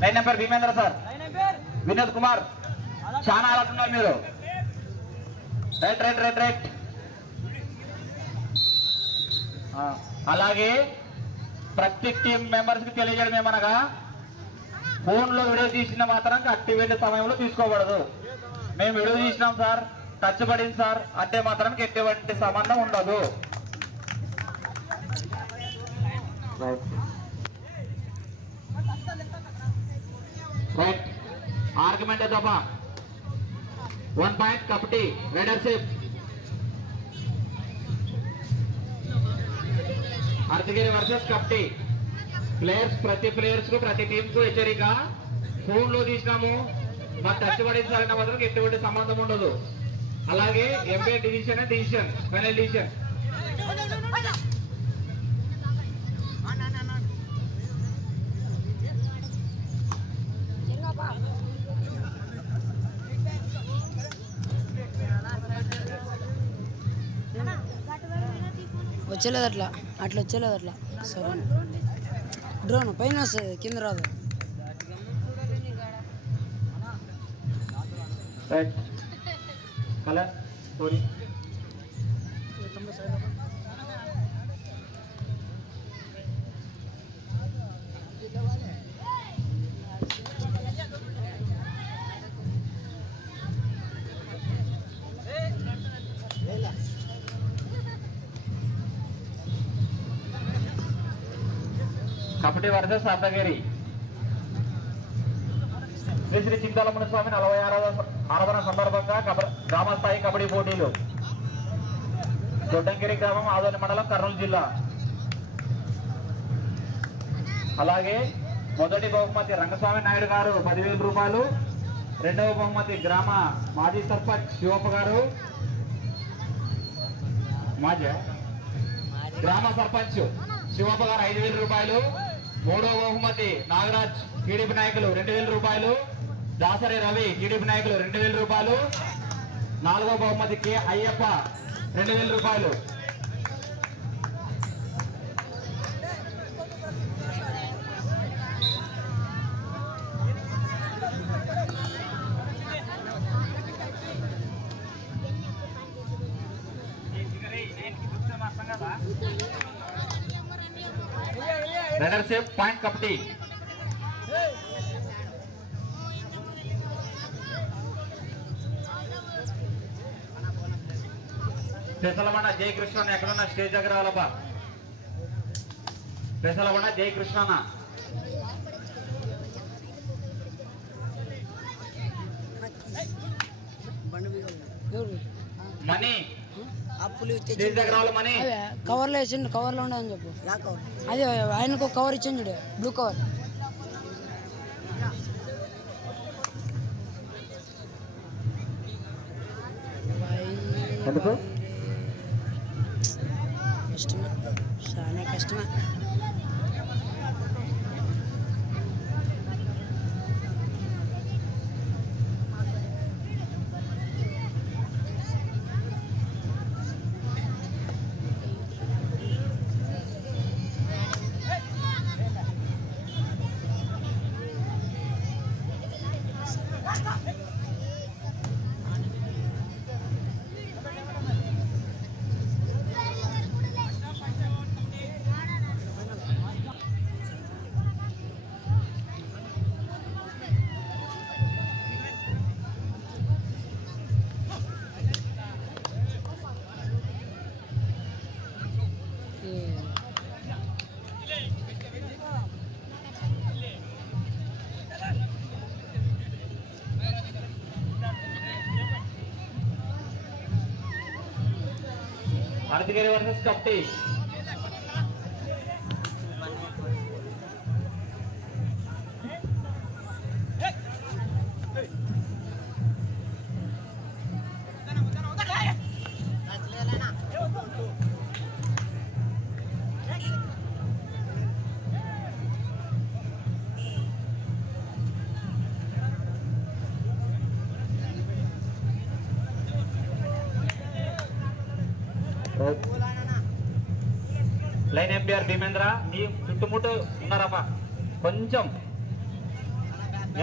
Line number Bheemendra sir, Vinod Kumar, చాలా ఆడుతున్నారు మీరు. Right right right right. అలాగే ప్రతి టీం మెంబర్స్ కి తెలియజేయడం ఏమనగా, ఫోన్ లో వీడియో తీసిన మాత్రం యాక్టివేట్ సమయంలో తీసుకోకూడదు. మేము వీడియో తీసినాం సార్, టచ్ పడింది సార్ అంటే మాత్రం ఎటువంటి సంబంధం ఉండదు. రైట్. ఆర్గ్యుమెంట్ దఫా 1 point kabaddi leadership. Ardhagiri versus kabaddi. Players, ప్రతి ప్లేయర్స్ కు ప్రతి టీం కు హెచ్చరిక, ఫోన్ లో తీసినాము మరి టచ్ పడింది సార్ అంటే మాత్రం ఎటువంటి సంబంధం ఉండదు. అలాగే ఎంపీ డిసిషన్ ఫైనల్ డిసిషన్. వచ్చేలేదు అట్లా వచ్చేలేదు అట్లా. సరే డ్రోన్ పైన వస్తుంది, కింద రాదు. Colour story. Kabaddi versus Ardhagiri. Shri Shri చింతాలమ్మన స్వామి 46వ సందర్భంగా గ్రామ స్థాయి కబడ్డీ పోటీలు. దొడ్డంగిరి గ్రామం, ఆదోని మండలం, కర్నూలు జిల్లా. అలాగే మొదటి బహుమతి రంగస్వామి నాయుడు గారు 10,000 రూపాయలు. రెండవ బహుమతి గ్రామ మాజీ సర్పంచ్ శివప్ప గారు, గ్రామ సర్పంచ్ శివప్ప గారు 5,000 రూపాయలు. మూడవ బహుమతి నాగరాజ్ టీడీపీ నాయకులు 2,000 రూపాయలు. దాసరి రవి టీడీపీ నాయకులు 2,000 రూపాయలు. నాలుగవ బహుమతి కె అయ్యప్ప 2,000 రూపాయలు. Leadership point kabaddi. పెసలబండ జయకృష్ణ ఎక్కడున్నా స్టేజ్ దగ్గర రావాలబ్బా. పెసలబండ జయకృష్ణ మనీ స్టేజ్ దగ్గర రావాలి. మనీ కవర్లో వేసిండు, కవర్లో ఉండదని చెప్పు. అదే ఆయనకు కవర్ ఇచ్చింది చూడు, బ్లూ కవర్. ఎందుకు కష్టమే, చాలా కష్టమే. Ardhagiri versus kabaddi. Line MPR Bheemendra, మీ చుట్టుముట్టు ఉన్నారమ్మా, కొంచెం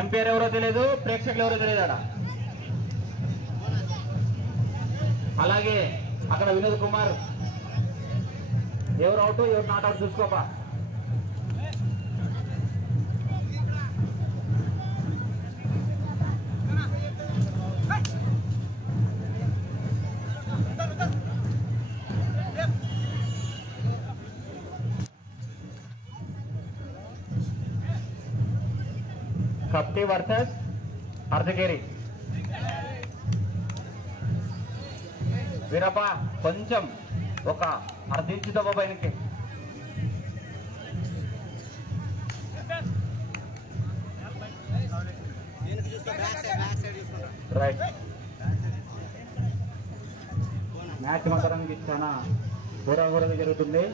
ఎంపైర్ ఎవరో తెలియదు, ప్రేక్షకులు ఎవరో తెలియదు అక్కడ. అలాగే అక్కడ వినోద్ కుమార్ ఎవరు అవుట్ ఎవరు నాట్ అవుట్ చూసుకోపా. కప్టి వర్సెస్ అర్ధగిరి. వీరప్ప కొంచెం ఒక అర్ధించి దెబ్బ పైనకి. రైట్. మ్యాచ్ మాత్రానికి చాలా హోరాహోరగా జరుగుతుంది.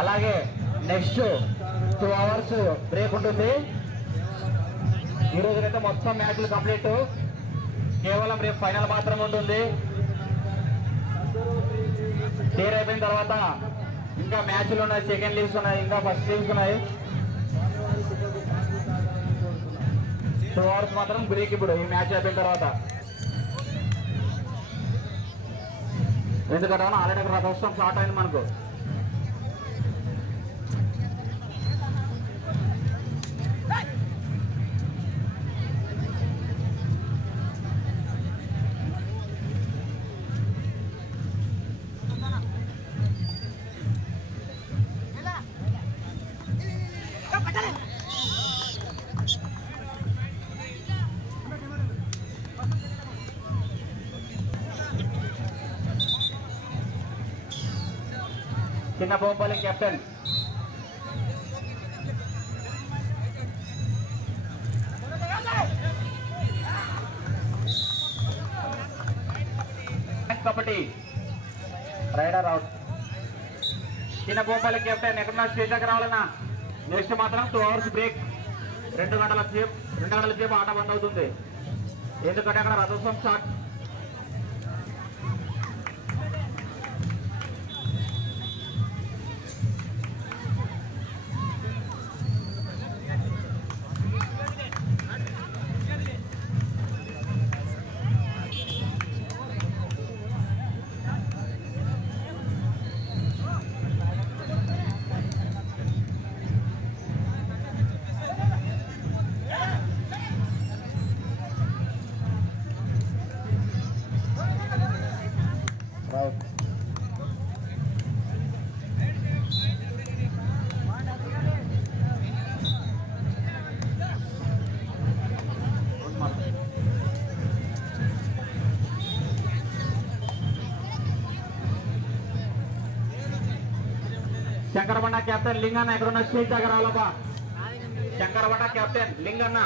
అలాగే నెక్స్ట్ 2 hours బ్రేక్ ఉంటుంది. ఈ రోజుకైతే మొత్తం మ్యాచ్లు కంప్లీట్. కేవలం రేపు ఫైనల్ మాత్రం ఉంటుంది. క్లియర్ అయిపోయిన తర్వాత ఇంకా మ్యాచ్లు ఉన్నాయి, సెకండ్ లీగ్స్ ఉన్నాయి, ఇంకా ఫస్ట్ లీగ్స్ ఉన్నాయి. 2 hours మాత్రం బ్రేక్ ఇప్పుడు ఈ మ్యాచ్ అయిపోయిన తర్వాత. ఎందుకంటే ఆల్రెడీ అక్కడ రథోత్సవం స్టార్ట్ అయింది మనకు. చిన్న బొమ్మపల్లి కెప్టెన్ కబడ్డీ రైడర్ అవుట్. చిన్న బొమ్మపల్లి కెప్టెన్ ఎక్కడున్నా స్టేజ్ దగ్గర రావాలన్నా. నెక్స్ట్ మాత్రం 2 hours బ్రేక్. 2 గంటల సేపు ఆట బంద్ అవుతుంది. ఎందుకంటే అక్కడ రథోత్సవం స్టార్ట్. శంకరబండ కెప్టెన్ లింగన్న ఎక్కడున్న స్టేజ్ దగ్గర రావాలబ్బా. శంకరబండ కెప్టెన్ లింగన్న.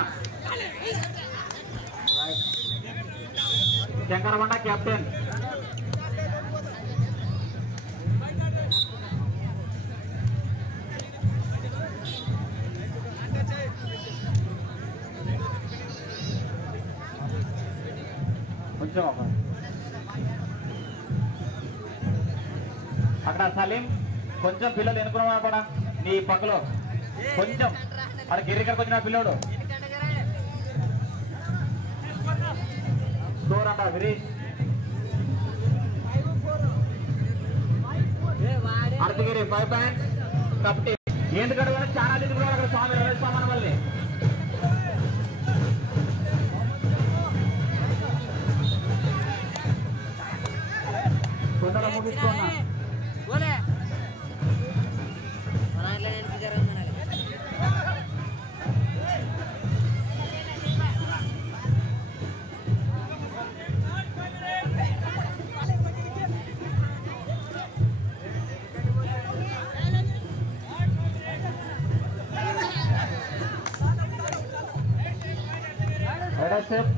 శంకరబండ కెప్టెన్ కొంచెం అక్కడ సలీం కొంచెం పిల్లలు ఎన్నుకున్నా కూడా నీ పక్కలో కొంచెం అక్కడ గిరికరకు వచ్చిన పిల్లోడు స్కోర్ అంట విరీష్. అర్ధగిరి 5 points. కాబట్టి ఎందుకంటే చాలా దిగుబడి అక్కడ స్వామి రమేశ్వర వల్లే. తొందరగా ముగించుకున్నా.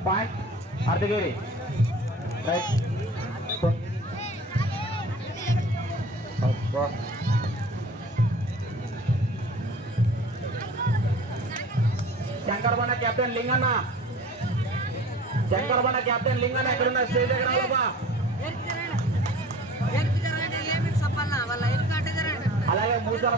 Point Ardhagiri. Shankarabana captain Linganna, Shankarabana captain Linganna ఎక్కడున్న స్టేజ్ దగ్గర అలాగే మూసాల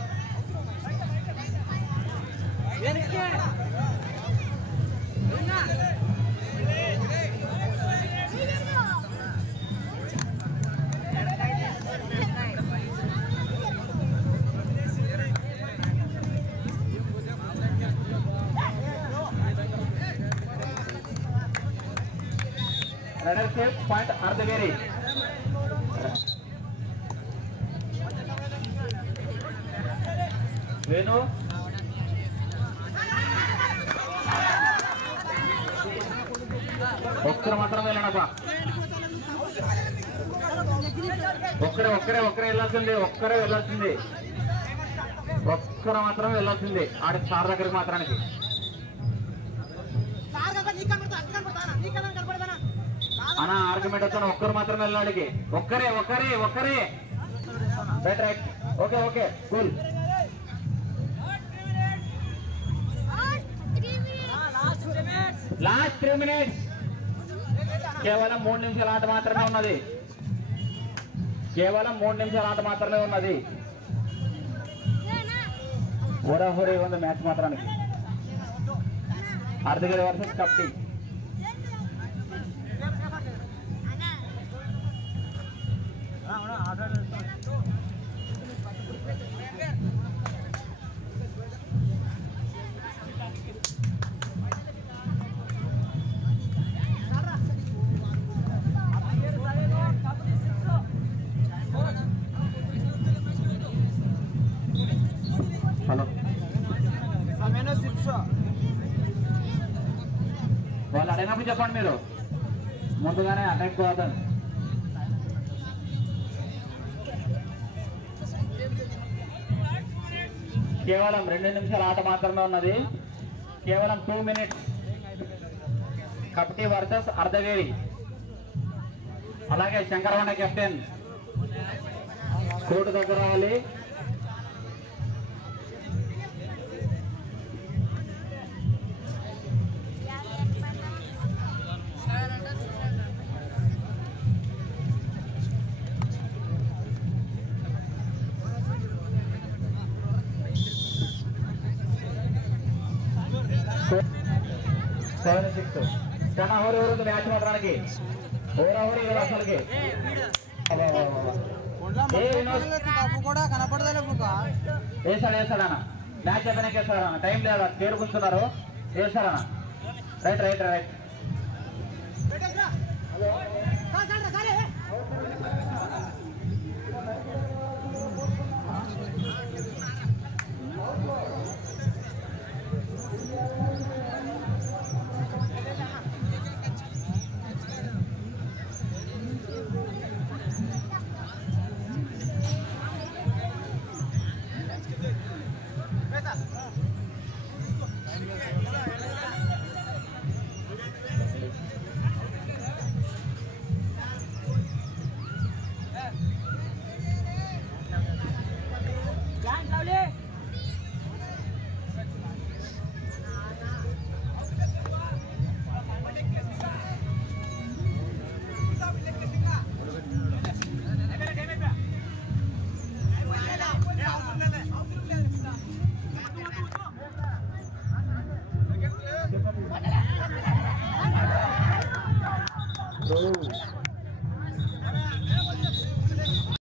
raider safe point Ardhagiri. Venu ఒక్కరు మాత్రం వెళ్ళనబ్బా, ఒక్కరే వెళ్ళాల్సింది, ఒక్కరు మాత్రం వెళ్ళాల్సింది ఆడి సార్ దగ్గరికి మాత్రానికి. అన్నా ఆర్గ్యుమెంట్ వస్తాను, ఒక్కరు మాత్రం వెళ్ళాడికి, ఒక్కరే right right okay cool. Last 3 minutes, కేవలం 3 నిమిషాల ఆట మాత్రమే ఉన్నది, హోరాహోరీ ఉంది మ్యాచ్ మాత్రానికి. అర్ధగిరి వర్సెస్ కప్టి. హలో వాళ్ళు అడిగినప్పుడు చెప్పండి, మీరు ముందుగానే అటాక్ పోతాను. కేవలం 2 నిమిషాల ఆట మాత్రమే ఉన్నది, కేవలం 2 minutes. కప్టి వర్సెస్ అర్ధవేరి. అలాగే శంకరవణ కెప్టెన్ కోర్టు దగ్గర రావాలి. చాలా హోరీ ఉంది మ్యాచ్ మాత్రానికి, హోరాహోరీ అసలుకి. వేసాడన్నా మ్యాచ్ అయిపోయినాక వేస్తాడన్నా, టైం లేదా, పేరు కూర్చున్నారు, వేస్తాడన్నా. రైట్